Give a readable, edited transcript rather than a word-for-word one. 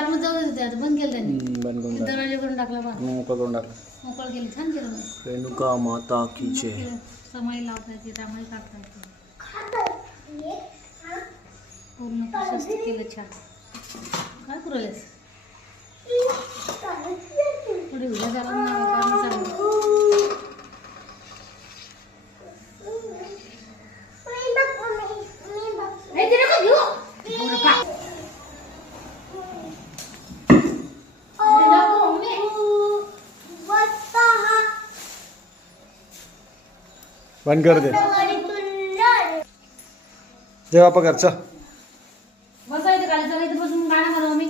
आतमध्ये जाऊ देते आता बंद केलं त्यांनी बंद करून दरवाजा करून टाकला बा मोकळं करून टाक. मोकळ केली छान केलं रेणुका माता की जय. समाई लावता येते रामाई काढता येते पूर्ण प्रशस्त केलं छान. काय पुरवलेस थोडी उद्या झाला ना चांगलं बंद कर दे. जय बापा घरचा बसायचं खाली चालायचं बसून गाणं म्हणू मी